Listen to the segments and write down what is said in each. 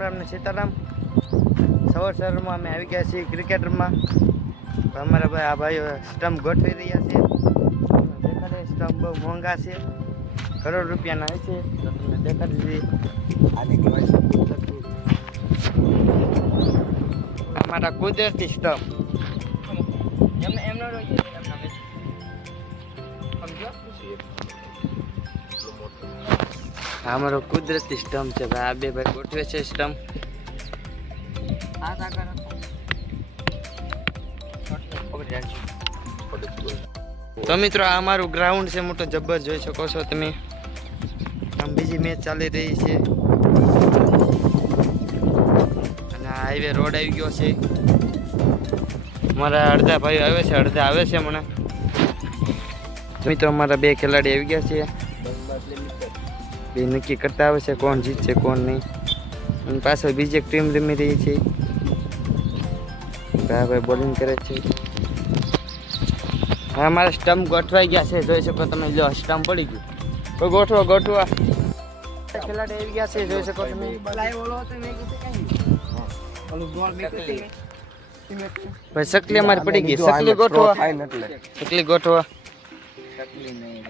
રામ ને સીતારામ. સવારમાં અમે આવી ગયા છીએ ક્રિકેટરમાં. અમારા ભાઈ આ ભાઈઓ સ્ટમ્પ ગોઠવી રહ્યા છે. દેખાડે સ્ટમ્પ બહુ મોંઘા છે, કરોડ રૂપિયાના હોય છે. તો તમને દેખાડી દઈએ. આને કહેવાય છે કુદરતી, અમારા કુદરતી સ્ટમ્પ. એમનો જોઈએ અમારો કુદરતી સ્ટમ્પ છે ભાઈ. આ બે ભાઈ ગોઠવે છે સ્ટમ્પ. તો મિત્રો આ અમારું ગ્રાઉન્ડ છે, મોટો જબ્બર જોઈ શકો છો તમે. આમ બીજી મેચ ચાલી રહી છે અને હાઈવે રોડ આવી ગયો છે. અમારા અડધા ભાઈઓ આવે છે, અડધા આવે છે હમણાં. મિત્રો અમારા બે ખેલાડી આવી ગયા છે. બે નક્કી કરતા આવે છે કોણ જીતશે કોણ નહીં. અને પાછળ બીજી એક ટીમ રમી રહી છે. ભાઈ બોલિંગ કરે છે. હા, મારા સ્ટમ્પ ગોઠવાઈ ગયા છે, જોઈ શકો તમે. જો સ્ટમ્પ પડી ગયું. કોઈ ગોઠવા ખેલાડી આવી ગયા છે, જોઈ શકો તમે. ભાઈ સકલી અમારી પડી ગઈ. સકલી ગોઠવા.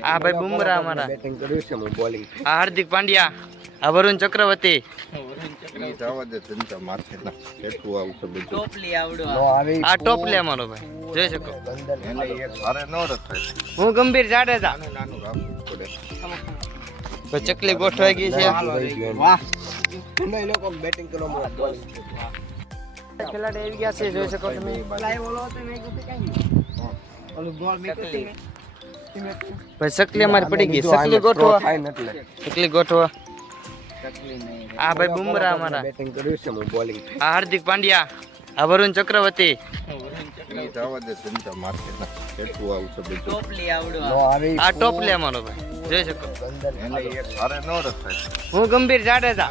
આ ભાઈ બુમરાહ અમારા બેટિંગ કર્યું છે, હું બોલિંગ. આ હાર્દિક પાંડ્યા, આ વરુણ ચક્રવર્તી. આ ટોપલી અમારો ભાઈ, જોઈ શકો. હું ગંભીર જાડેજા. ચકલી ગોઠવાઈ ગઈ છે. ખેલાડી આવી ગયા છે, જોઈ શકો તમે. ભાઈ સકલી અમારી પડી ગઈ. સકલી ગોઠવા. આ ભાઈ બુમરાહ અમારા બેટિંગ કર્યું છે, હું બોલિંગ. આ હાર્દિક પાંડ્યા, આ વરુણ ચક્રવર્તી. આ ટોપલી અમારો ભાઈ, જોઈ શકો. હું ગંભીર જાડેજા.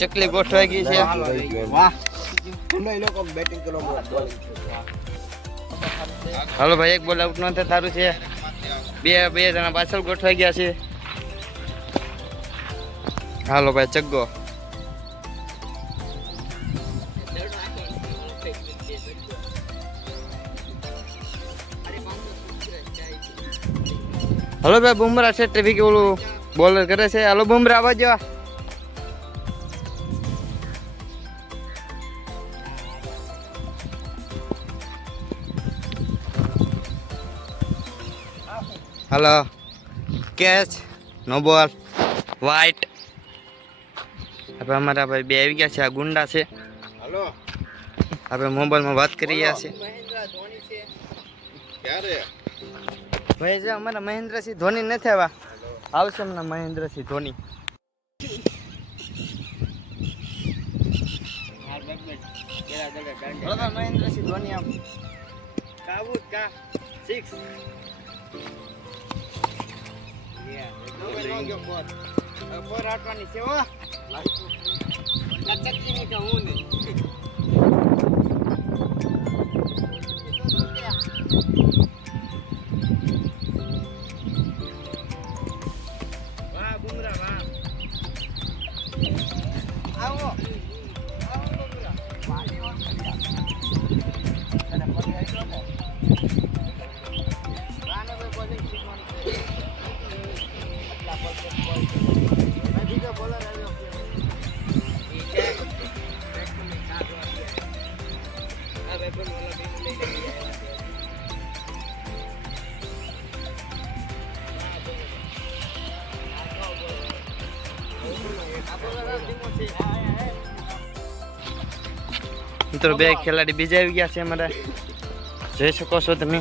ચકલી ગોઠવાઈ ગઈ છે. હાલો ભાઈ, એક બોલ આઉટ નો સારું છે. બે જણા પાછળ ગોઠવાઈ ગયા છે. હાલો ભાઈ, ચગ્ગો. હાલો ભાઈ, બુમરાહ છે ટ્રેફિક ઓલું બોલર કરે છે. હાલો બુમરાહ, આવજો. હાલો, કેચ, નો બોલ, વાઇટ. હવે અમારા ભાઈ બે આવી ગયા છે. આ ગુંડા છે. આપણે મોબાઈલમાં વાત કરી રહ્યા છે. ભાઈ જે અમારા મહેન્દ્રસિંહ ધોની નથી આવ્યા, આવશે હમણાં મહેન્દ્રસિંહ ધોની. મહેન્દ્રસિંહ ધોની આમ કાવું કા 6 ફોર હાટવાની છે. હો ચક્કી ની કહું ને. વાહ બુમરાહ, વાહ. આવો બુમરાહ. પાણી ઓન કર્યા અને પડી આવ્યો ને. રાને ભાઈ બોલિંગ શીખવાનું છે. એટલા પરફેક્ટ બોલ છે. મેં બીજો બોલર આવ્યો છે. મિત્રો બે ખેલાડી બીજા આવી ગયા છે અમારા, જોઈ શકો છો તમે.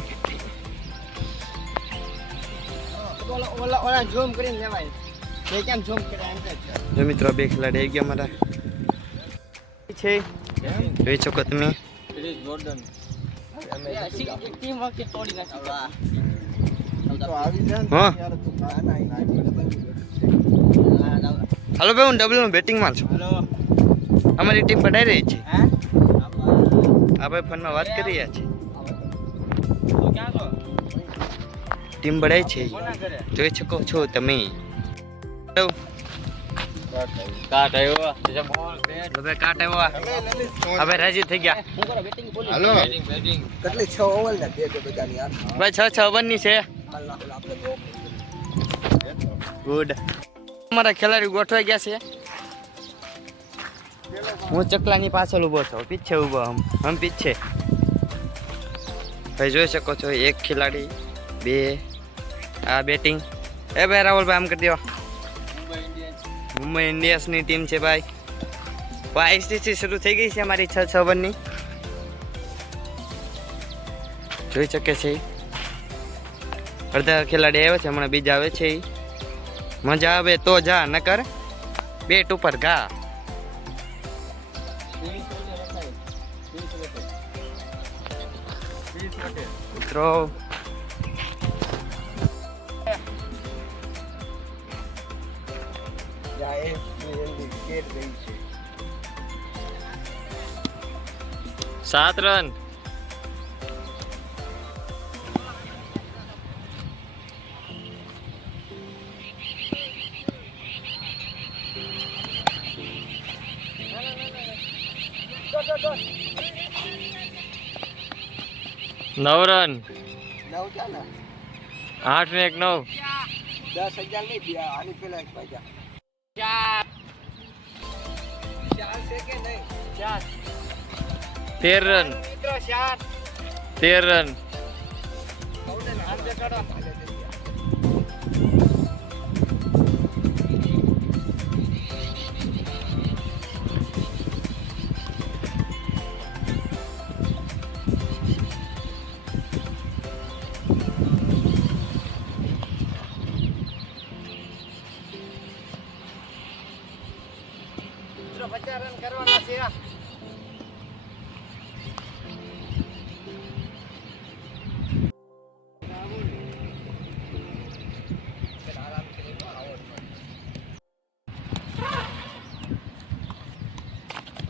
જો મિત્રો બે ખેલાડી આવી ગયા અમારા છે, જોઈ શકો તમે. હાલો ભાઈ, હું ડબલ બેટિંગમાં છું. અમારી ટીમ પડાઈ રહી છે. આ ભાઈ ફોનમાં વાત કરી રહ્યા છે. ટીમ બળાય છે, જોઈ શકો છો તમે. કાટ આવ્યો જે બોલ બેટ હવે કાટ આવ્યો હવે રાજી થઈ ગયા હાલો બેટિંગ કેટલી 6 ઓવર ને બે બધાની યાર ભાઈ 6 ઓવર ની છે આપણે ગુડ અમારા ખેલાડી ગોઠવાઈ ગયા છે હું ચકલાની પાછળ ઊભો છું પીછે ઊભો હમ પીછે ભાઈ જોઈ શકો છો એક ખેલાડી બે આ બેટિંગ એ ભાઈ રાહુલભાઈ આમ કરી દો મુંબઈ ઇન્ડિયન્સની ટીમ છે ભાઈ આઈસીસી શરૂ થઈ ગઈ છે અમારી 6 ઓવરની જોઈ શકે છે અડધા ખેલાડી આવ્યો છે હમણાં બીજા આવે છે મજા આવે તો જા નકર બેટ ઉપર ઘા મિત્રો જાય એની કેટ રહી છે 7 રન નવ રન 9 ક્યાં ના 8 ને 1 9 10,000 નહીં દિયા આની પેલા એક પાછા 4 છે કે નહીં 13 રન મિત્રો 4 13 રન કૌને નામ દેખાડો મિત્રો 50 રન કરવાના છે